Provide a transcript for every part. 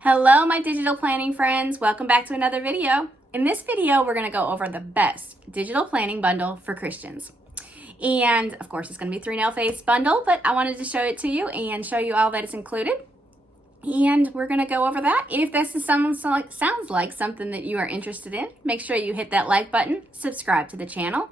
Hello, my digital planning friends. Welcome back to another video. In this video, we're going to go over the best digital planning bundle for Christians. And of course, it's going to be 3 Nail Faith's bundle, but I wanted to show it to you and show you all that is included. And we're going to go over that. If this is sounds like something that you are interested in, make sure you hit that like button, subscribe to the channel.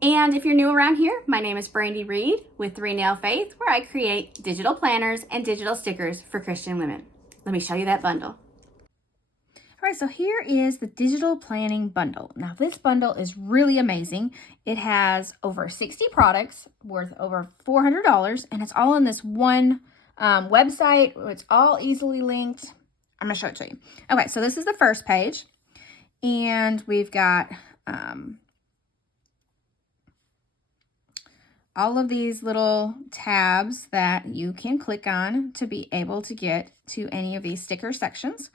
And if you're new around here, my name is Brandi Reed with 3 Nail Faith, where I create digital planners and digital stickers for Christian women. Let me show you that bundle. All right, so here is the digital planning bundle. Now this bundle is really amazing. It has over 60 products worth over $400, and it's all on this one website. It's all easily linked. I'm gonna show it to you. Okay, so this is the first page, and we've got all of these little tabs that you can click on to be able to get to any of these sticker sections.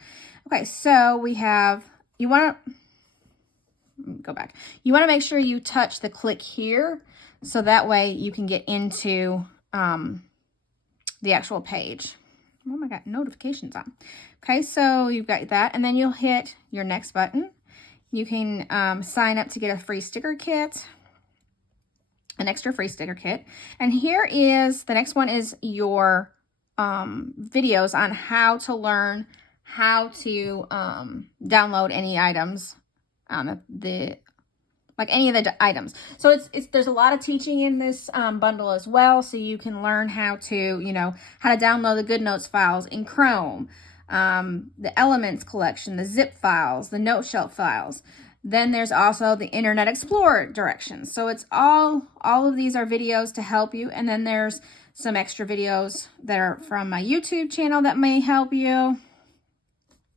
Okay, so we have, you want to go back. You want to make sure you touch the click here, so that way you can get into the actual page. Oh my God, notifications on. Okay, so you've got that, and then you'll hit your next button. You can sign up to get a free sticker kit, an extra free sticker kit. And here is, the next one is your videos on how to learn how to download any items, like any of the items. So there's a lot of teaching in this bundle as well. So you can learn how to, how to download the GoodNotes files in Chrome, the Elements collection, the zip files, the note shelf files. Then there's also the Internet Explorer directions. So it's all of these are videos to help you. And then there's some extra videos that are from my YouTube channel that may help you,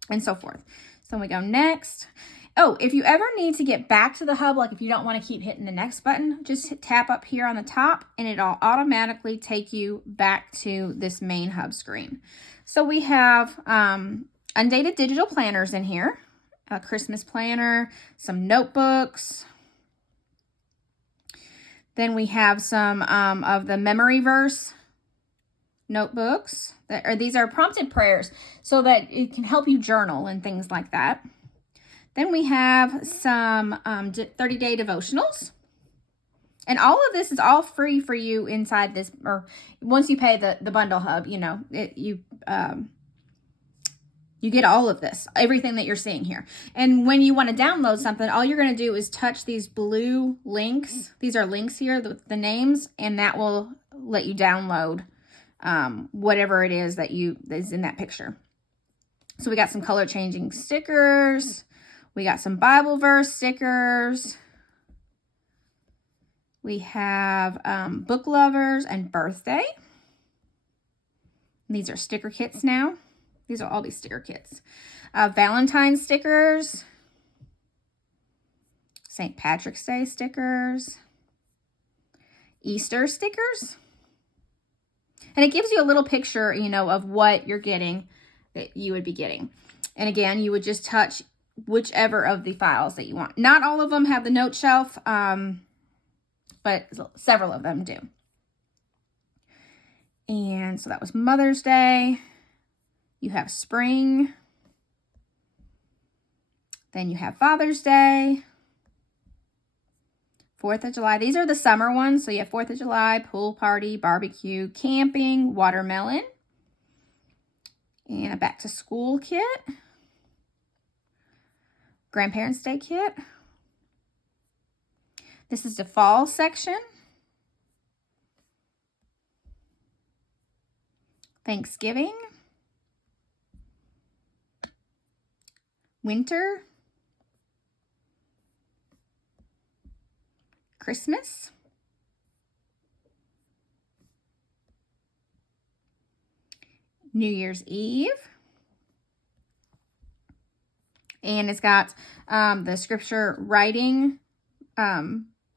and so forth. So we go next. Oh, if you ever need to get back to the hub, like if you don't want to keep hitting the next button, just tap up here on the top and it'll automatically take you back to this main hub screen. So we have undated digital planners in here. A Christmas planner, some notebooks. Then we have some of the memory verse notebooks. These are prompted prayers so that it can help you journal and things like that. Then we have some 30-day devotionals. And all of this is all free for you inside this, or once you pay the bundle hub, you get all of this, everything that you're seeing here. And when you want to download something, all you're going to do is touch these blue links. These are links here, the names, and that will let you download whatever it is that is in that picture. So we got some color changing stickers. We got some Bible verse stickers. We have book lovers and birthday. These are sticker kits now. These will all be sticker kits. Valentine's stickers. St. Patrick's Day stickers. Easter stickers. And it gives you a little picture, of what you're getting, that you would be getting. And again, you would just touch whichever of the files that you want. Not all of them have the note shelf, but several of them do. And so that was Mother's Day. You have spring. Then you have Father's Day. 4th of July. These are the summer ones. So you have 4th of July, pool party, barbecue, camping, watermelon, and a back to school kit. Grandparents' Day kit. This is the fall section. Thanksgiving. Winter, Christmas, New Year's Eve, and it's got the scripture writing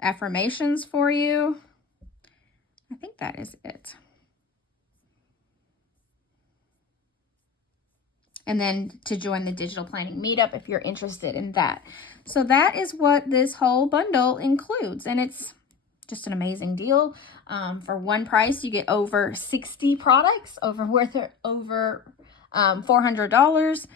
affirmations for you. I think that is it. And then to join the digital planning meetup if you're interested in that. So that is what this whole bundle includes. And it's just an amazing deal. For one price, you get over 60 products, over $400.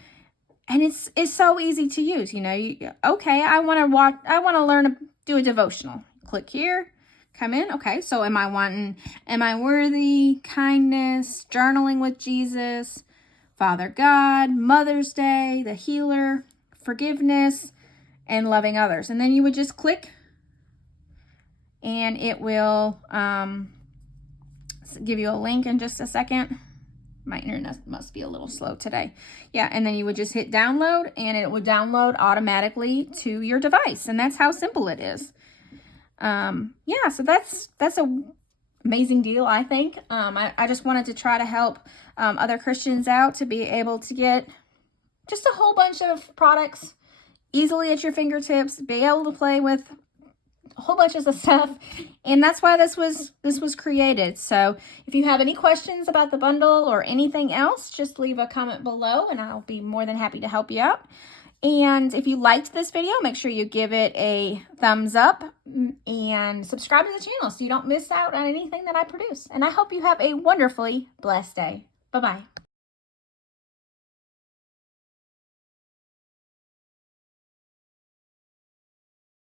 And it's so easy to use. Okay, I want to learn to do a devotional. Click here, come in. Okay, so am I worthy, kindness, journaling with Jesus, Father God, Mother's Day, the healer, forgiveness, and loving others. And then you would just click, and it will give you a link in just a second. My internet must be a little slow today. Yeah, and then you would just hit download, and it would download automatically to your device. And that's how simple it is. Yeah, so that's a amazing deal, I think. I just wanted to try to help other Christians out to be able to get just a whole bunch of products easily at your fingertips, be able to play with a whole bunch of stuff, and that's why this was created. So if you have any questions about the bundle or anything else, just leave a comment below and I'll be more than happy to help you out. And if you liked this video, make sure you give it a thumbs up and subscribe to the channel so you don't miss out on anything that I produce. And I hope you have a wonderfully blessed day. Bye-bye.